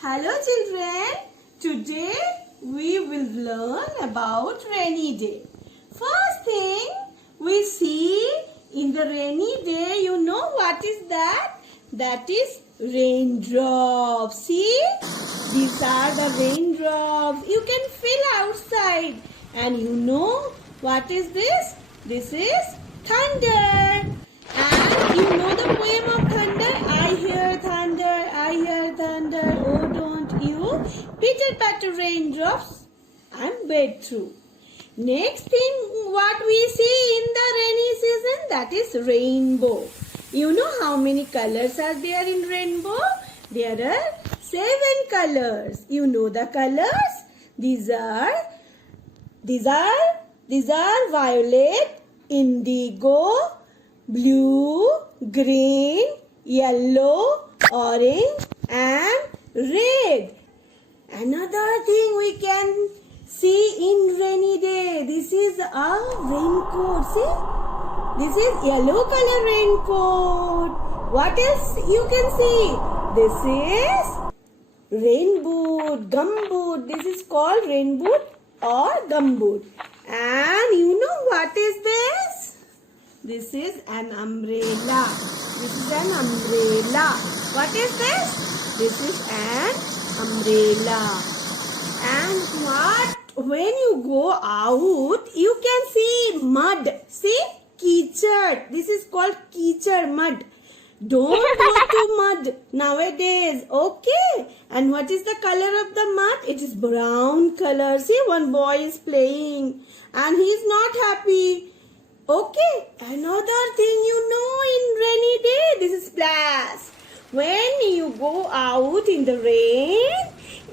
Hello children, today we will learn about rainy day. First thing we see in the rainy day, you know what is that? That is raindrops. See, these are the raindrops. You can feel outside. And you know what is this? This is thunder. And you know the poem of thunder? I hear thunder, I hear thunder. Oh, don't you? Pitter patter raindrops, I'm wet through. Next thing what we see in the rainy season, that is rainbow. You know how many colors are there in rainbow? There are 7 colors. You know the colors? These are violet, indigo, blue, green, yellow, orange and red. Another thing we can see in rainy day, this is a raincoat. See, this is yellow color raincoat. What else you can see? This is rain boot, gum boot. This is called rain boot or gum boot. And you know what is this? This is an umbrella. This is an umbrella. What is this? This is an umbrella. And what? When you go out, you can see mud. See? Keychad. This is called keychad, mud. Don't go to mud nowadays. Okay. And what is the color of the mud? It is brown color. See, one boy is playing and he is not happy. Okay. Another thing you know in rainy day, this is splash. When you go out in the rain,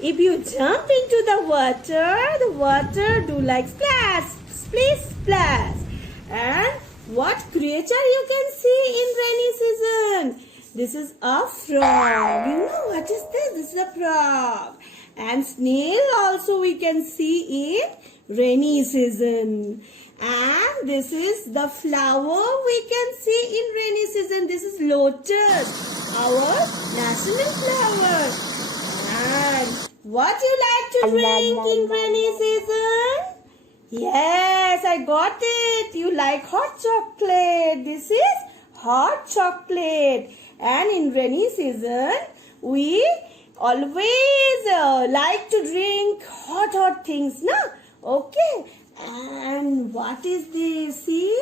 if you jump into the water do like splash, splish, splash. And what creature you can see in rainy season? This is a frog. You know what is this? This is a frog. And snail also we can see in rainy season. And this is the flower we can see in rainy season. This is lotus, our national flower. And what you like to drink in rainy season? Yes, I got it. You like hot chocolate. This is hot chocolate. And in rainy season, we always like to drink hot things, na? Okay. And what is this? See,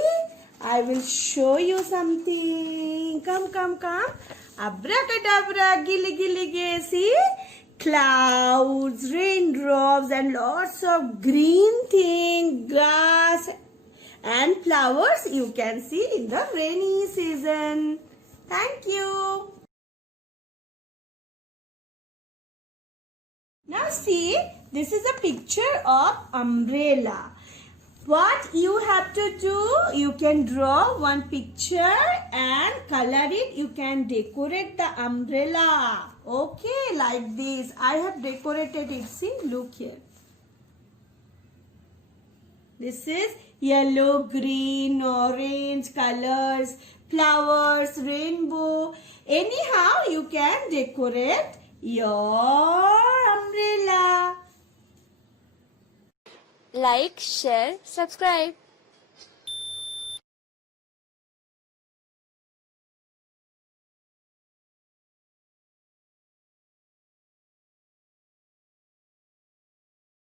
I will show you something. Come. Abracadabra, gilly, see? Clouds, raindrops and lots of green things, grass and flowers you can see in the rainy season. Thank you. Now see, this is a picture of umbrella. What you have to do, you can draw one picture and color it. You can decorate the umbrella. Okay, like this. I have decorated it. See, look here. This is yellow, green, orange colors, flowers, rainbow. Anyhow, you can decorate your umbrella. Like, share, subscribe.